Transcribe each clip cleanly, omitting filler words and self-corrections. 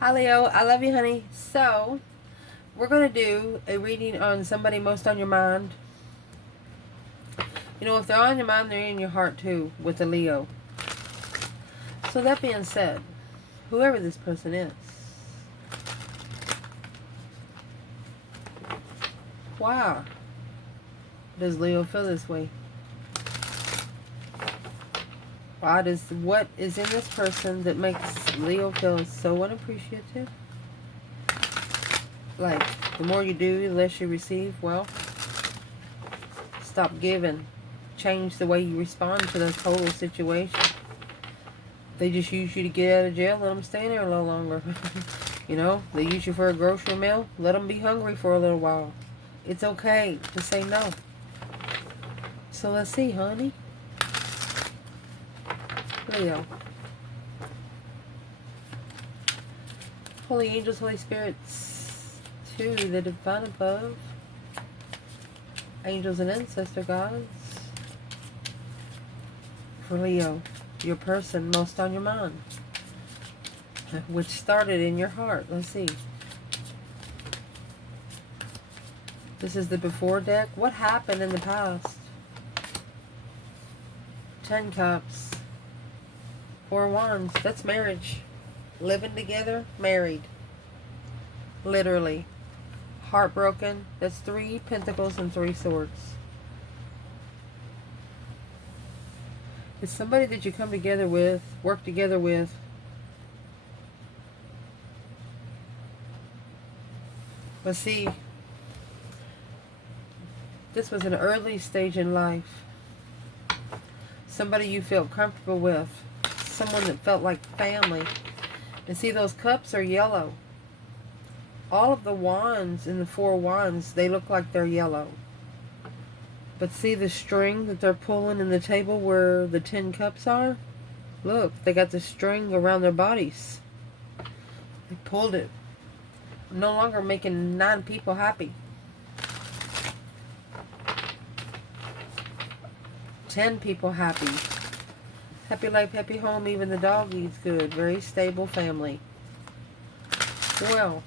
Hi Leo, I love you, honey. So, we're going to do a reading on somebody most on your mind. You know, if they're on your mind, they're in your heart too, with a Leo. So that being said, whoever this person is, why does Leo feel this way? What is in this person that makes Leo feel so unappreciative? Like, the more you do, the less you receive. Well, stop giving. Change the way you respond to the total situation. They just use you to get out of jail, let them stay in there a little longer. You know, they use you for a grocery meal, let them be hungry for a little while. It's okay to say no. So let's see, honey. Leo. Holy angels, Holy spirits, to the divine above, angels and ancestor gods, for Leo, your person most on your mind, which started in your heart. Let's see. This is the before deck. What happened in the past? 10 cups. 4 wands. That's marriage. Living together, married. Literally. Heartbroken. That's 3 pentacles and 3 swords. It's somebody that you come together with, work together with. Let's see. This was an early stage in life. Somebody you felt comfortable with. Someone that felt like family. And see, those cups are yellow. All of the wands in the 4 wands, they look like they're yellow. But see the string that they're pulling in the table where the 10 cups are? Look, they got the string around their bodies. They pulled it. No longer making 9 people happy. 10 people happy. Happy life, happy home, even the dog eats good. Very stable family. Well,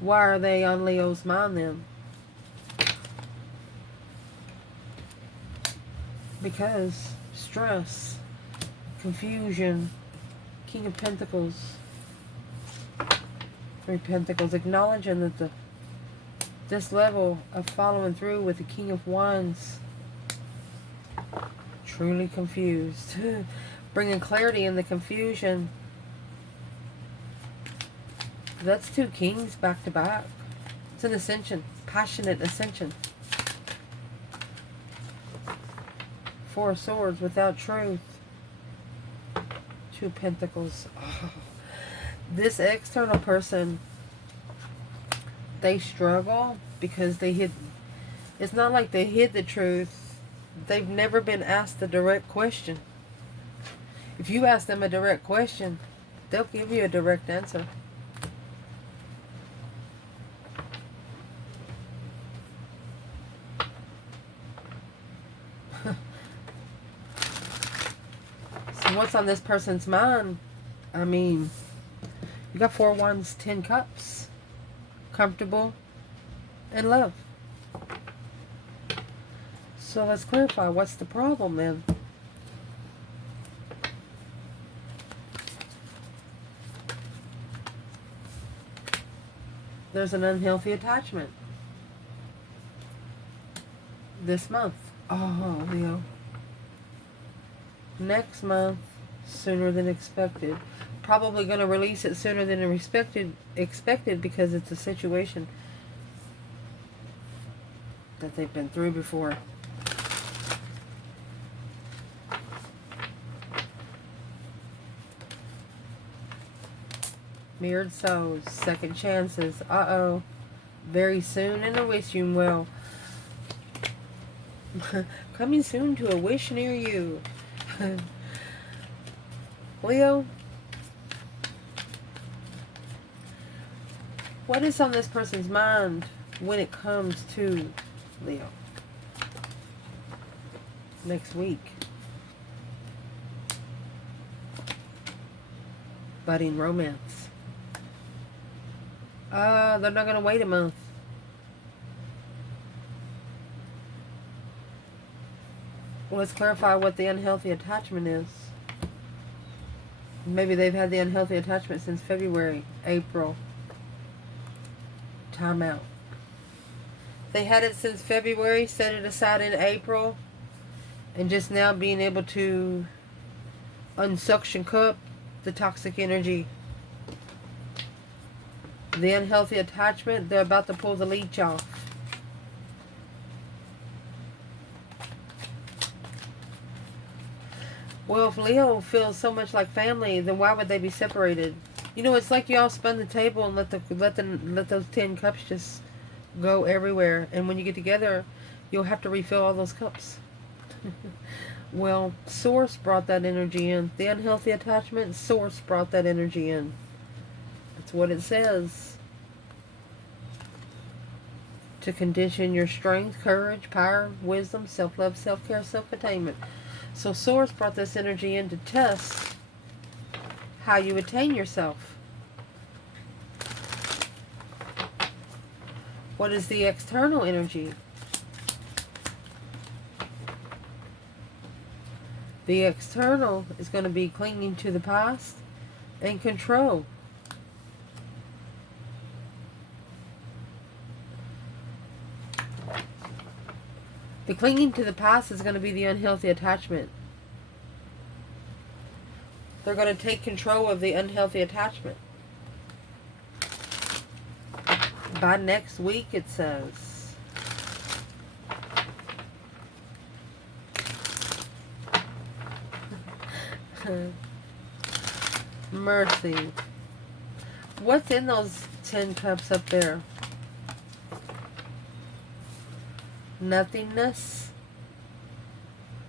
why are they on Leo's mind then? Because stress, confusion, King of Pentacles, 3 Pentacles, acknowledging that this level of following through with the King of Wands, truly confused, bringing clarity in the confusion. That's 2 kings back to back. It's an ascension, passionate ascension. 4 swords without truth. 2 pentacles. Oh. This external person, they struggle because they hid. It's not like they hid the truth. They've never been asked a direct question. If you ask them a direct question, they'll give you a direct answer. So what's on this person's mind? I mean, you got 4 wands, 10 cups. Comfortable and love. So let's clarify, what's the problem then? There's an unhealthy attachment. This month. Oh, Leo. Next month, sooner than expected. Probably going to release it sooner than expected because it's a situation that they've been through before. Mirrored souls, second chances. Uh-oh. Very soon, and I wish you well. Coming soon to a wish near you. Leo, what is on this person's mind when it comes to Leo? Next week. budding romance. They're not going to wait a month. Well, let's clarify what the unhealthy attachment is. Maybe they've had the unhealthy attachment since February, April. Time out. They had it since February, set it aside in April, and just now being able to unsuction cup the toxic energy. The unhealthy attachment, they're about to pull the leech off. Well, if Leo feels so much like family, then why would they be separated? You know, it's like you all spun the table and let those 10 cups just go everywhere. And when you get together, you'll have to refill all those cups. Well, Source brought that energy in. The unhealthy attachment, Source brought that energy in. That's what it says. To condition your strength, courage, power, wisdom, self-love, self-care, self-attainment. So Source brought this energy in to test how you attain yourself. What is the external energy? The external is going to be clinging to the past and control. The clinging to the past is going to be the unhealthy attachment. They're going to take control of the unhealthy attachment. By next week, it says. Mercy. What's in those 10 cups up there? Nothingness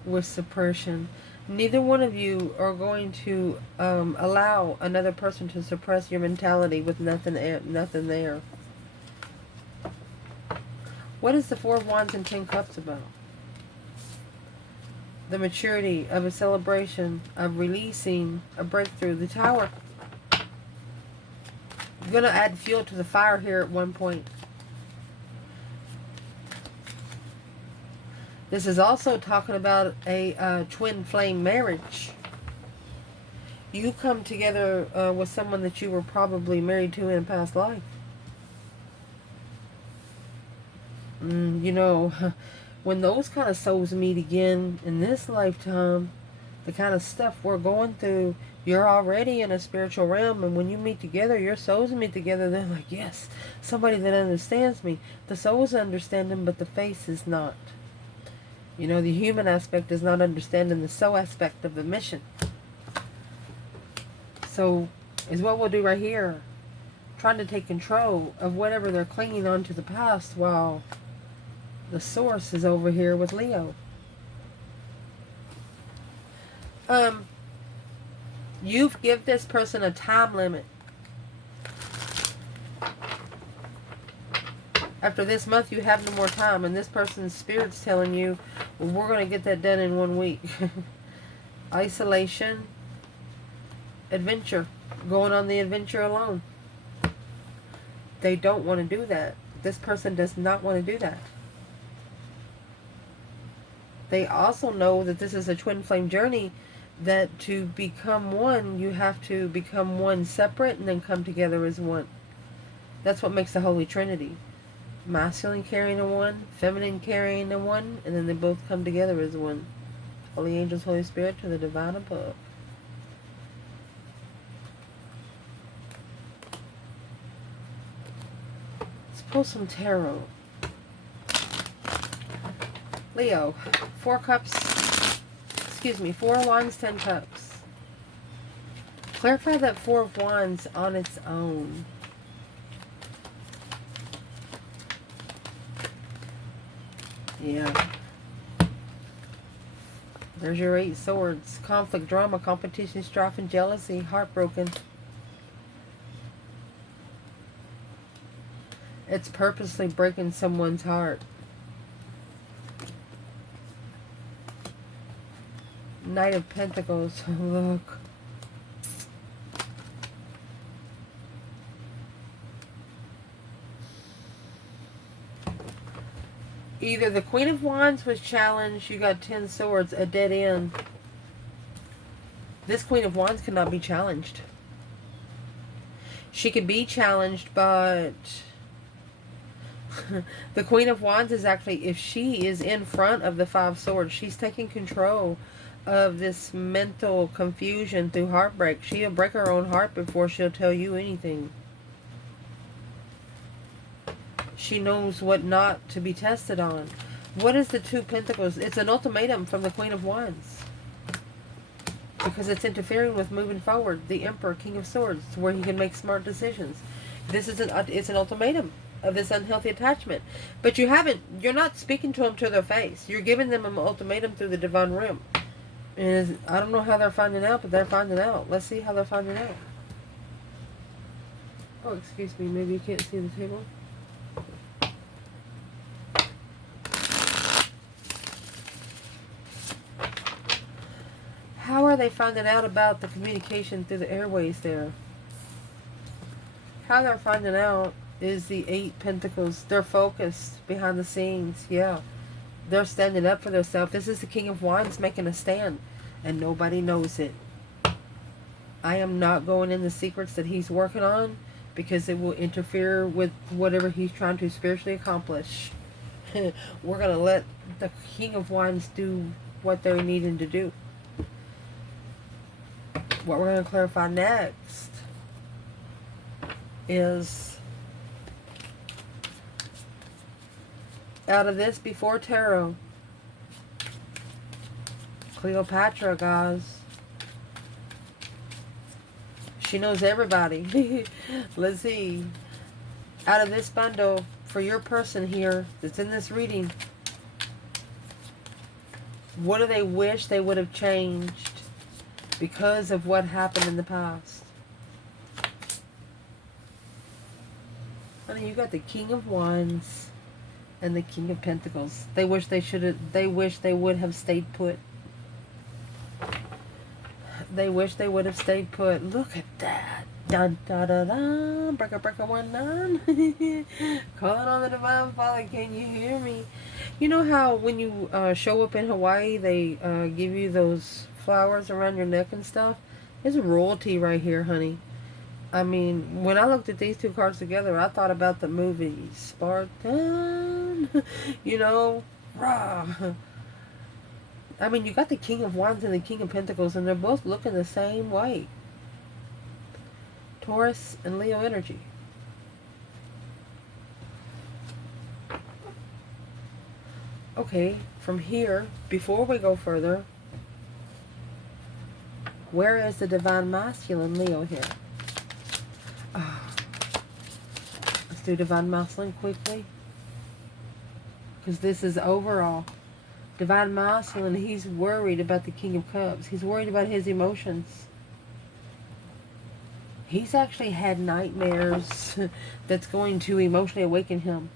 with suppression. Neither one of you are going to allow another person to suppress your mentality with nothing there. What is the Four of Wands and 10 Cups about? The maturity of a celebration, of releasing a breakthrough. The Tower. I'm going to add fuel to the fire here at one point. This is also talking about a twin flame marriage. You come together with someone that you were probably married to in a past life. You know, when those kind of souls meet again in this lifetime, the kind of stuff we're going through, you're already in a spiritual realm, and when you meet together, your souls meet together, they're like, yes, somebody that understands me. The souls understand them, but the face is not. You know, the human aspect is not understanding the soul aspect of the mission. So, is what we'll do right here. Trying to take control of whatever they're clinging on to the past, while the Source is over here with Leo. You've give this person a time limit. After this month, you have no more time, and this person's spirit's telling you, well, we're going to get that done in 1 week. Isolation, adventure, going on the adventure alone. They don't want to do that. This person does not want to do that. They also know that this is a twin flame journey, that to become one, you have to become one separate and then come together as one. That's what makes the Holy Trinity. Masculine carrying a one, feminine carrying a one, and then they both come together as one. Holy angels, Holy Spirit, to the divine above. Let's pull some tarot. Leo, 4 cups, excuse me, 4 of Wands, 10 cups. Clarify that 4 of Wands on its own. Yeah. There's your 8 swords. Conflict, drama, competition, strife, and jealousy. Heartbroken. It's purposely breaking someone's heart. Knight of Pentacles. Look. Either the Queen of Wands was challenged, you got 10 swords, a dead end. This Queen of Wands cannot be challenged. She can be challenged, but the Queen of Wands is actually, if she is in front of the 5 swords, she's taking control of this mental confusion through heartbreak. She'll break her own heart before she'll tell you anything. She knows what not to be tested on. What is the 2 Pentacles? It's an ultimatum from the Queen of Wands. Because it's interfering with moving forward. The Emperor, King of Swords, where he can make smart decisions. This is it's an ultimatum of this unhealthy attachment. But you're not speaking to them to their face. You're giving them an ultimatum through the divine realm. And I don't know how they're finding out, but they're finding out. Let's see how they're finding out. Oh, excuse me. Maybe you can't see the table. How are they finding out about the communication through the airways there? How they're finding out is the 8 Pentacles. They're focused behind the scenes. Yeah. They're standing up for themselves. This is the King of Wands making a stand. And nobody knows it. I am not going in the secrets that he's working on, because it will interfere with whatever he's trying to spiritually accomplish. We're going to let the King of Wands do what they're needing to do. What we're going to clarify next is, out of this before tarot, Cleopatra, guys. She knows everybody. Let's see. Out of this bundle, for your person here that's in this reading, what do they wish they would have changed because of what happened in the past? Honey, you got the King of Wands and the King of Pentacles. They wish they would have stayed put. They wish they would have stayed put. Look at that. Dun da da da. Breaker breaker 19. Calling on the Divine Father. Can you hear me? You know how when you show up in Hawaii, they give you those flowers around your neck and stuff? It's royalty right here, honey. I mean, when I looked at these 2 cards together, I thought about the movie Spartan. You know, rah. I mean, you got the King of Wands and the King of Pentacles, and they're both looking the same way. Taurus and Leo energy. Okay, from here, before we go further, where is the Divine Masculine Leo here? Oh. Let's do Divine Masculine quickly, because this is overall. Divine Masculine, he's worried about the King of Cups. He's worried about his emotions. He's actually had nightmares that's going to emotionally awaken him.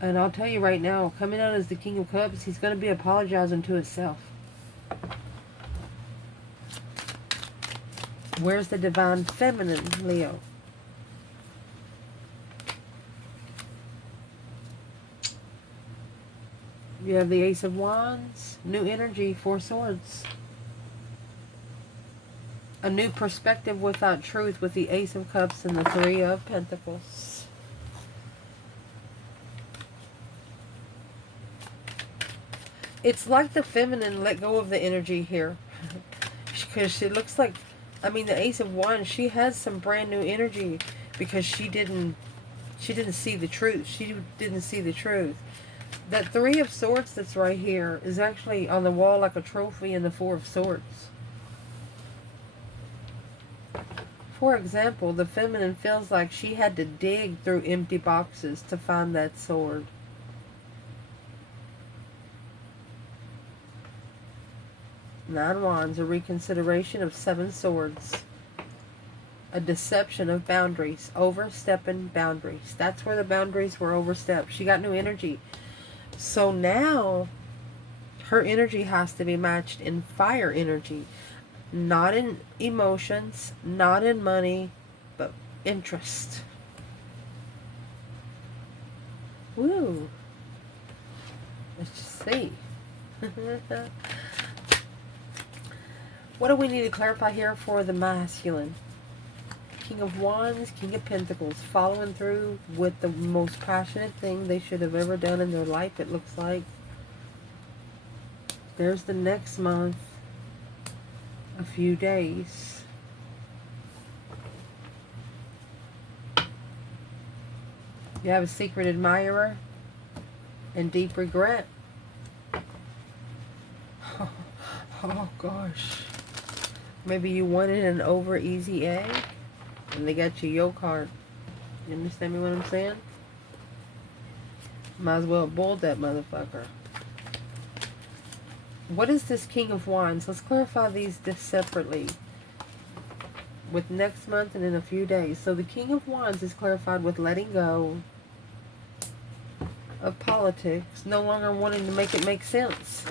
And I'll tell you right now, coming out as the King of Cups, he's going to be apologizing to himself. Where's the Divine Feminine Leo? You have the Ace of Wands, new energy, 4 swords. A new perspective without truth with the Ace of Cups and the 3 of Pentacles. It's like the feminine let go of the energy here. Because it looks like, I mean, the Ace of Wands, she has some brand new energy because she didn't see the truth. She didn't see the truth. That 3 of Swords that's right here is actually on the wall like a trophy in the 4 of Swords. For example, the feminine feels like she had to dig through empty boxes to find that sword. Nine Wands, a reconsideration of 7 swords. A deception of boundaries, overstepping boundaries. That's where the boundaries were overstepped. She got new energy. So now, her energy has to be matched in fire energy. Not in emotions, not in money, but interest. Woo. Let's just see. What do we need to clarify here for the masculine? King of Wands, King of Pentacles, following through with the most passionate thing they should have ever done in their life, it looks like. There's the next month, a few days. You have a secret admirer and deep regret. Oh gosh. Maybe you wanted an over easy egg and they got you your card. You understand me what I'm saying? Might as well bold that motherfucker. What is this King of Wands? Let's clarify these separately. With next month and in a few days. So the King of Wands is clarified with letting go of politics. No longer wanting to make it make sense.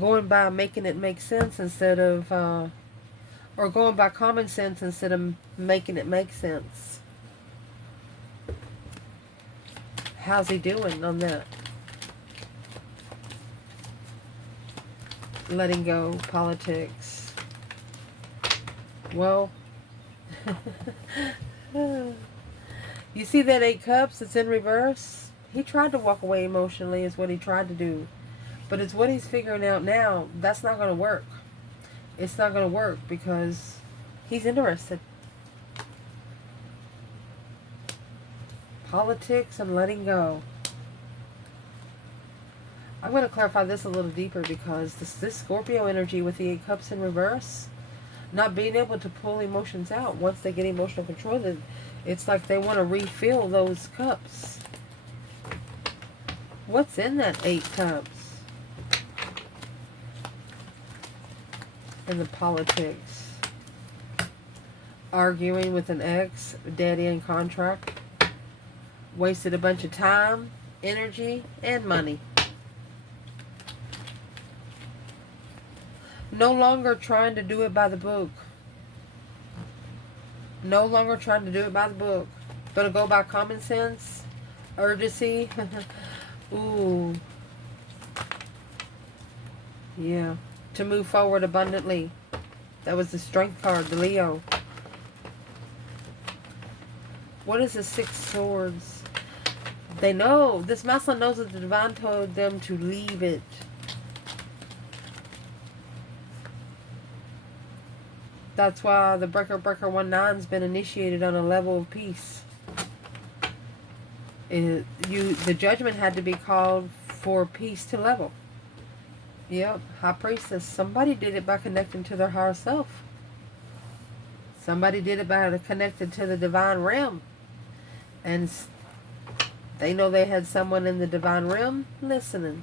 Going by making it make sense instead of... or going by common sense instead of making it make sense. How's he doing on that? Letting go, politics. Well, you see that 8 Cups that's in reverse? He tried to walk away emotionally is what he tried to do. But it's what he's figuring out now. That's not going to work. It's not going to work because he's interested. Politics and letting go. I'm going to clarify this a little deeper because this Scorpio energy with the 8 Cups in reverse, not being able to pull emotions out once they get emotional control, then it's like they want to refill those cups. What's in that 8 Cups? And the politics. Arguing with an ex, daddy in contract. Wasted a bunch of time, energy, and money. No longer trying to do it by the book. No longer trying to do it by the book. Gonna go by common sense, urgency. Ooh. Yeah. To move forward abundantly. That was the Strength card, the Leo. What is the 6 Swords? They know. This masculine knows that the divine told them to leave it. That's why the Breaker 19's been initiated on a level of peace. The judgment had to be called for peace to level. Yep, High Priestess. Somebody did it by connecting to their higher self. Somebody did it by connecting to the divine realm. And they know they had someone in the divine realm listening.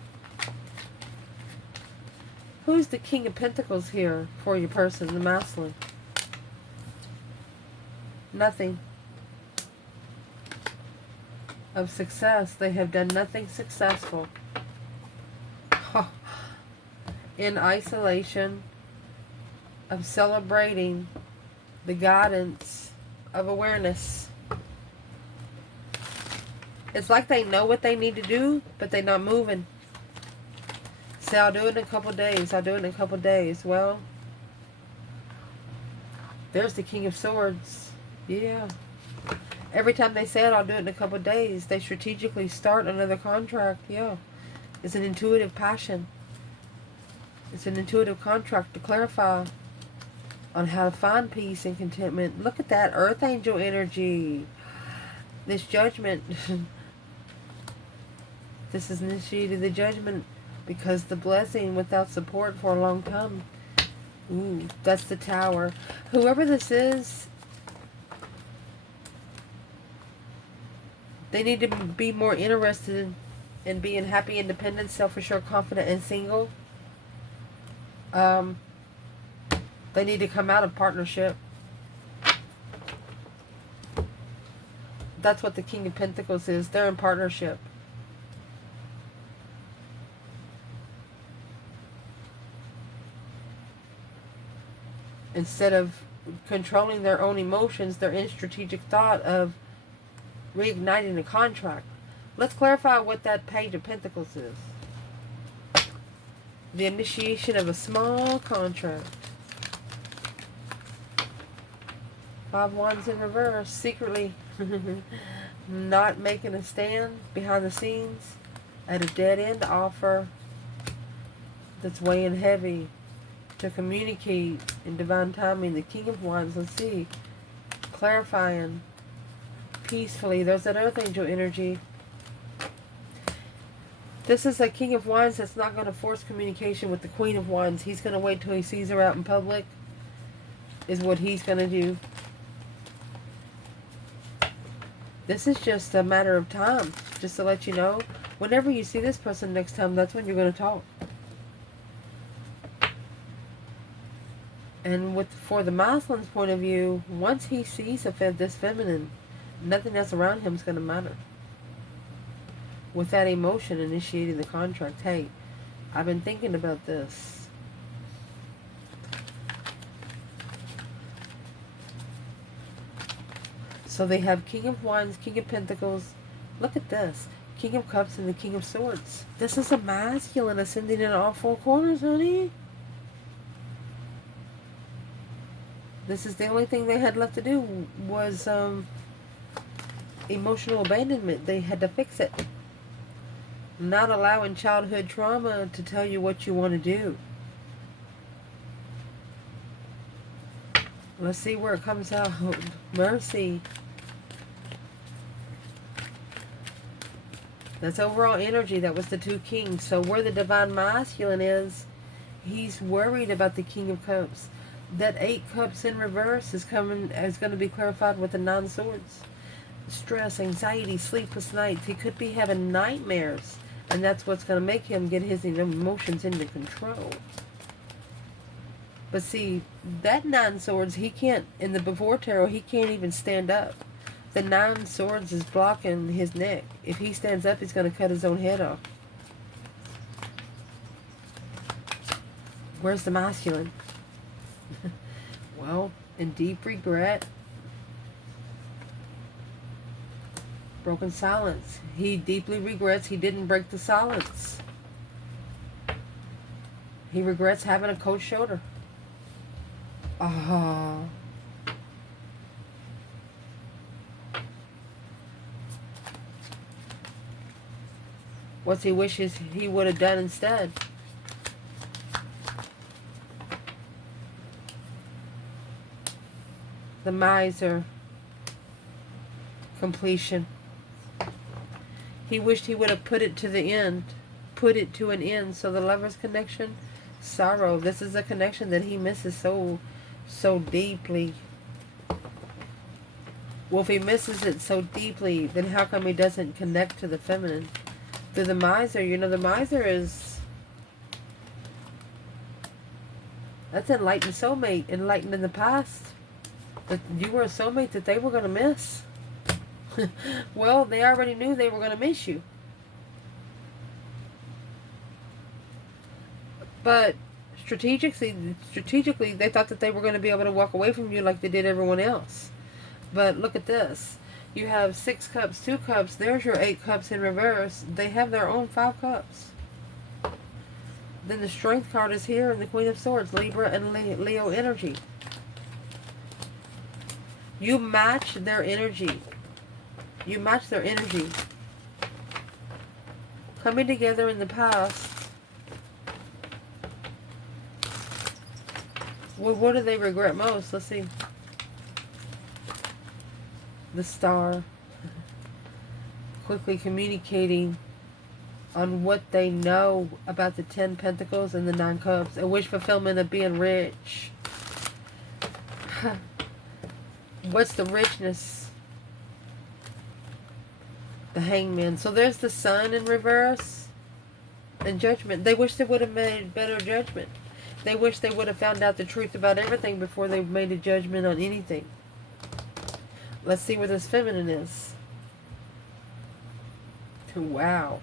Who's the King of Pentacles here for your person, the masculine? Nothing. Of success. They have done nothing successful. In isolation of celebrating the guidance of awareness. It's like they know what they need to do, but they're not moving. Say, I'll do it in a couple days. I'll do it in a couple days. Well, there's the King of Swords. Yeah. Every time they say it, I'll do it in a couple days, they strategically start another contract. Yeah. It's an intuitive passion. It's an intuitive contract to clarify on how to find peace and contentment. Look at that Earth Angel energy. This judgment. This is initiated the judgment because the blessing without support for a long time. Ooh, that's the Tower. Whoever this is, they need to be more interested in being happy, independent, self-assured, confident, and single. They need to come out of partnership. That's what the King of Pentacles is. They're in partnership. Instead of controlling their own emotions, they're in strategic thought of reigniting a contract. Let's clarify what that Page of Pentacles is. The initiation of a small contract. Five Wands in reverse. Secretly not making a stand behind the scenes at a dead-end offer that's weighing heavy to communicate in divine timing. The King of Wands, let's see. Clarifying peacefully. There's that Earth Angel energy. This is a King of Wands that's not going to force communication with the Queen of Wands. He's going to wait till he sees her out in public, is what he's going to do. This is just a matter of time, just to let you know. Whenever you see this person next time, that's when you're going to talk. And for the masculine's point of view, once he sees this feminine, nothing else around him is going to matter. With that emotion initiating the contract, hey, I've been thinking about this. So they have King of Wands, King of Pentacles. Look at this. King of Cups and the King of Swords. This is a masculine ascending in all four corners, honey. This is the only thing they had left to do was emotional abandonment. They had to fix it. Not allowing childhood trauma to tell you what you want to do. Let's see where it comes out. Mercy. That's overall energy. That was the two kings. So where the divine masculine is, he's worried about the King of Cups. That 8 Cups in reverse is going to be clarified with the 9 Swords. Stress, anxiety, sleepless nights. He could be having nightmares. And that's what's going to make him get his emotions into control. But see, that 9 Swords, he can't, in the before tarot, he can't even stand up. The 9 Swords is blocking his neck. If he stands up, he's going to cut his own head off. Where's the masculine? Well, in deep regret. Broken silence. He deeply regrets he didn't break the silence. He regrets having a cold shoulder. What he wishes he would have done instead. The miser. Completion. He wished he would have put it to the end. Put it to an end. So the lover's connection, sorrow. This is a connection that he misses so deeply. Well, if he misses it so deeply, then how come he doesn't connect to the feminine? To the miser, you know, the miser is... That's enlightened soulmate. Enlightened in the past. That you were a soulmate that they were going to miss. Well, they already knew they were going to miss you. But strategically, they thought that they were going to be able to walk away from you like they did everyone else. But look at this. You have 6 Cups, 2 Cups. There's your 8 Cups in reverse. They have their own 5 Cups. Then the Strength card is here, and the Queen of Swords, Libra and Leo energy. You match their energy. You match their energy. Coming together in the past. Well, what do they regret most? Let's see. The Star. Quickly communicating on what they know about the 10 Pentacles and the 9 Cups. A wish fulfillment of being rich. What's the richness? The Hangman. So there's the Sun in reverse. And Judgment. They wish they would have made better judgment. They wish they would have found out the truth about everything before they made a judgment on anything. Let's see where this feminine is. Wow.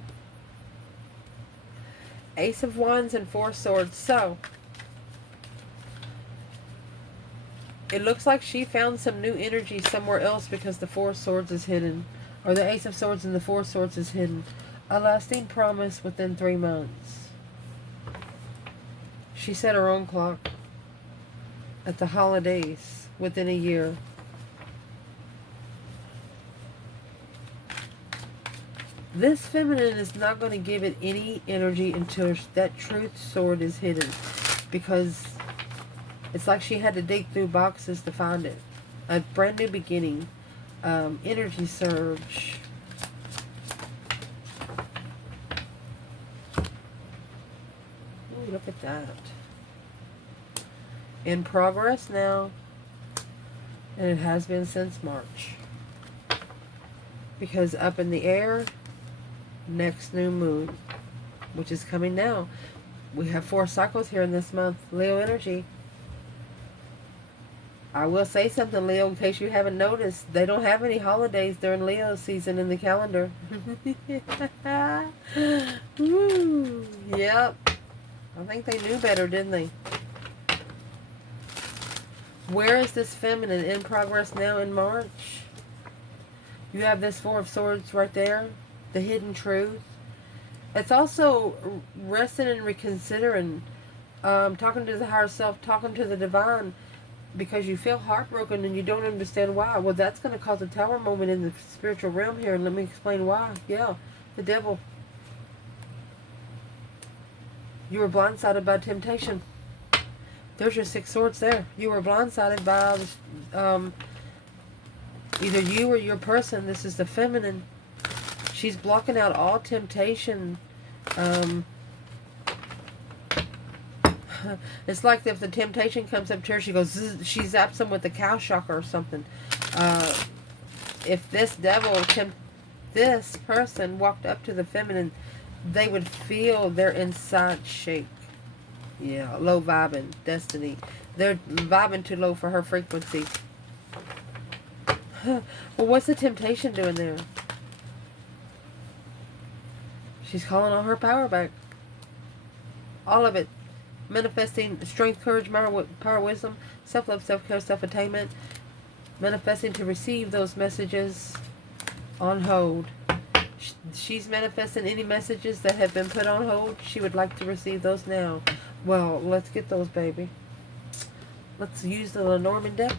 Ace of Wands and 4 Swords. So, it looks like she found some new energy somewhere else because the 4 Swords is hidden. Or the Ace of Swords and the Four of Swords is hidden. A lasting promise within 3 months. She set her own clock at the holidays within a year. This feminine is not going to give it any energy until that truth sword is hidden. Because it's like she had to dig through boxes to find it. A brand new beginning. Energy surge. Ooh, look at that. In progress now. And it has been since March. Because up in the air, next new moon, which is coming now. We have 4 cycles here in this month. Leo energy. I will say something, Leo, in case you haven't noticed. They don't have any holidays during Leo season in the calendar. Woo, yep. I think they knew better, didn't they? Where is this feminine? In progress now in March. You have this Four of Swords right there. The hidden truth. It's also resting and reconsidering. Talking to the higher self. Talking to the divine. Because you feel heartbroken and you don't understand why. Well, that's going to cause a tower moment in the spiritual realm here. And let me explain why. Yeah, the devil. You were blindsided by temptation. There's your 6 swords there. You were blindsided by either you or your person. This is the feminine. She's blocking out all temptation. It's like if the temptation comes up to her, she goes, zzz, she zaps them with the cow shocker or something. If this devil, this person walked up to the feminine, they would feel their inside shake. Yeah, low vibing, destiny. They're vibing too low for her frequency. Well, what's the temptation doing there? She's calling all her power back. All of it. Manifesting strength, courage, power, wisdom, self-love, self-care, self-attainment. Manifesting to receive those messages on hold. She's manifesting any messages that have been put on hold. She would like to receive those now. Well, let's get those, baby. Let's use the Lenormand deck.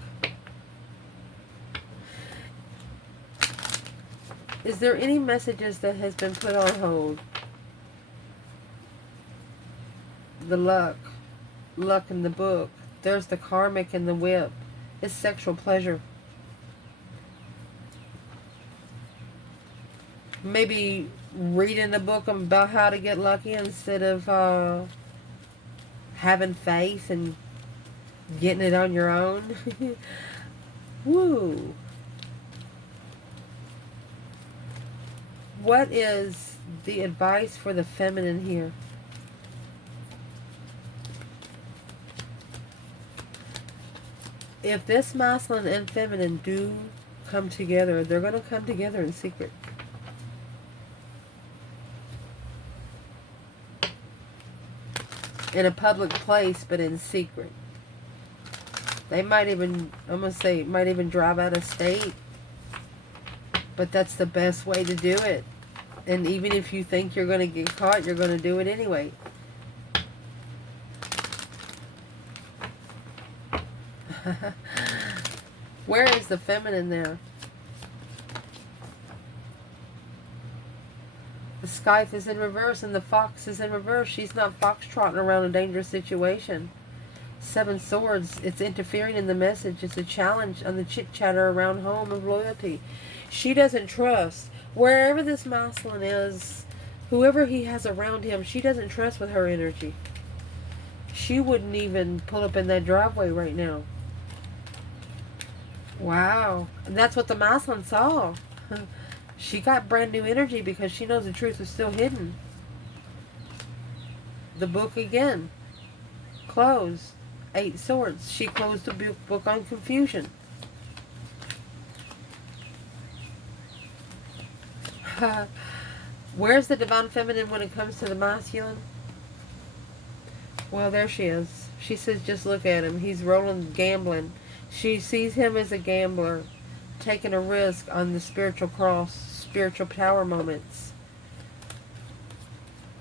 Is there any messages that has been put on hold? The luck in the book. There's the karmic and the whip. It's sexual pleasure. Maybe reading the book about how to get lucky instead of having faith and getting it on your own. Woo. What is the advice for the feminine here? If this masculine and feminine do come together, they're going to come together in secret. In a public place, but in secret. They might even, I'm going to say, might even drive out of state. But that's the best way to do it. And even if you think you're going to get caught, you're going to do it anyway. Where is the feminine there? The scythe is in reverse and the fox is in reverse. She's not foxtrotting around a dangerous situation. 7 swords. It's interfering in the message. It's a challenge on the chit-chatter around home of loyalty. She doesn't trust. Wherever this masculine is, whoever he has around him, she doesn't trust with her energy. She wouldn't even pull up in that driveway right now. Wow. And that's what the masculine saw. She got brand new energy because she knows the truth is still hidden. The book again. Closed. 8 swords. She closed the book on confusion. Where's the divine feminine when it comes to the masculine? Well, there she is. She says, just look at him. He's rolling, gambling. She sees him as a gambler, taking a risk on the spiritual cross, spiritual power moments.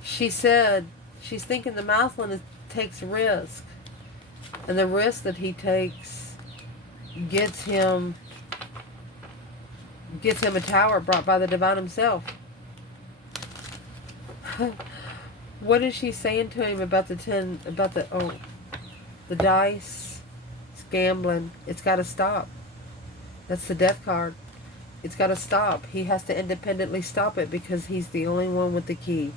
She said she's thinking the masculine takes risk. And the risk that he takes gets him a tower brought by the divine himself. What is she saying to him about the dice? It's gambling. It's got to stop. That's the death card. It's got to stop. He has to independently stop it because he's the only one with the key.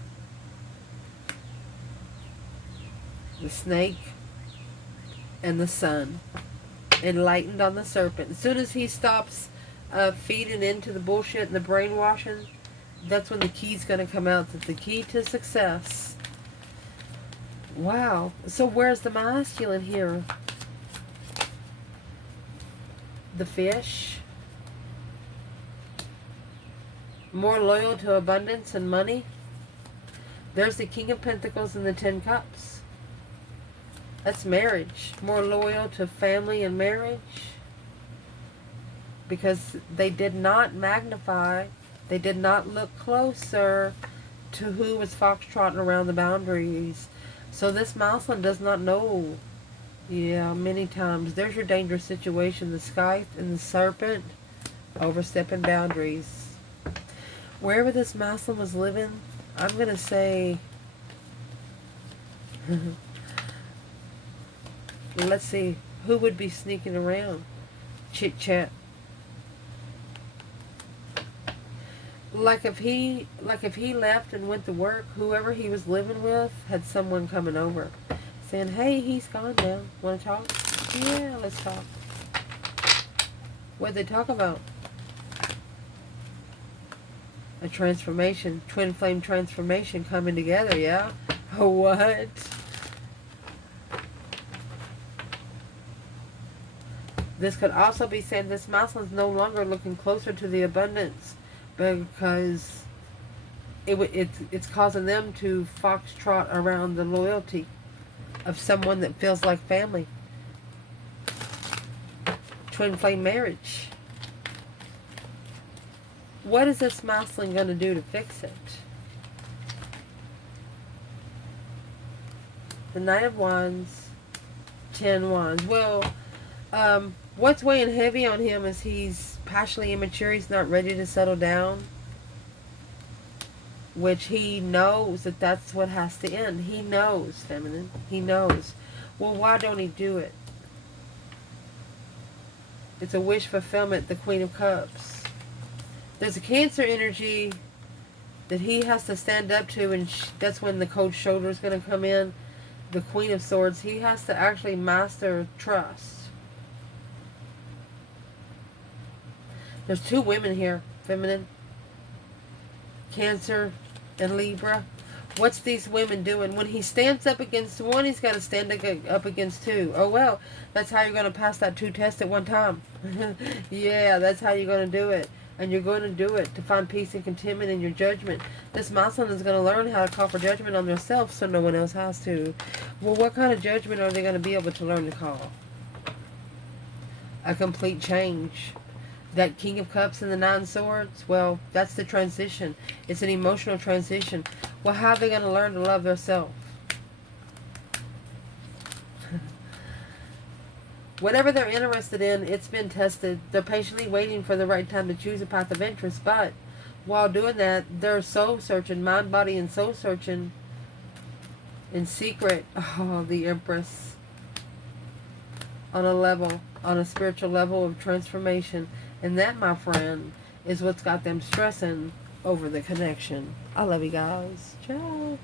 The snake and the sun. Enlightened on the serpent. As soon as he stops feeding into the bullshit and the brainwashing, that's when the key's going to come out. That's the key to success. Wow. So where's the masculine here? The fish. More loyal to abundance and money. There's the King of Pentacles and the 10 Cups. That's marriage. More loyal to family and marriage. Because they did not magnify, they did not look closer to who was foxtrotting around the boundaries. So this masculine does not know. Yeah, many times. There's your dangerous situation. The scythe and the serpent overstepping boundaries. Wherever this masculine was living, I'm going to say... Let's see. Who would be sneaking around? Chit-chat. Like if he left and went to work, whoever he was living with had someone coming over. Saying, hey, he's gone now. Want to talk? Yeah, let's talk. What'd they talk about? A transformation. Twin flame transformation coming together, yeah? What? This could also be saying this masculine's no longer looking closer to the abundance because it's causing them to foxtrot around the loyalty of someone that feels like family. Twin flame marriage. What is this masculine going to do to fix it? The Knight of Wands, 10 Wands. Well, what's weighing heavy on him is he's passionately immature. He's not ready to settle down. Which he knows that that's what has to end. He knows, feminine. He knows. Well, why don't he do it? It's a wish fulfillment, the Queen of Cups. There's a Cancer energy that he has to stand up to, and that's when the cold shoulder is going to come in. The Queen of Swords. He has to actually master trust. There's two women here, feminine. Cancer and Libra. What's these women doing? When he stands up against one, he's got to stand up against two. Oh, well, that's how you're going to pass that 2 test at one time. Yeah, that's how you're going to do it. And you're going to do it to find peace and contentment in your judgment. This masculine is going to learn how to call for judgment on themselves so no one else has to. Well, what kind of judgment are they going to be able to learn to call? A complete change. That King of Cups and the 9 Swords, well, that's the transition. It's an emotional transition. Well, how are they going to learn to love themselves? Whatever they're interested in, it's been tested. They're patiently waiting for the right time to choose a path of interest. But while doing that, they're soul searching, mind, body, and soul searching in secret. Oh, the Empress. On a level, on a spiritual level of transformation. And that, my friend, is what's got them stressing over the connection. I love you guys. Ciao.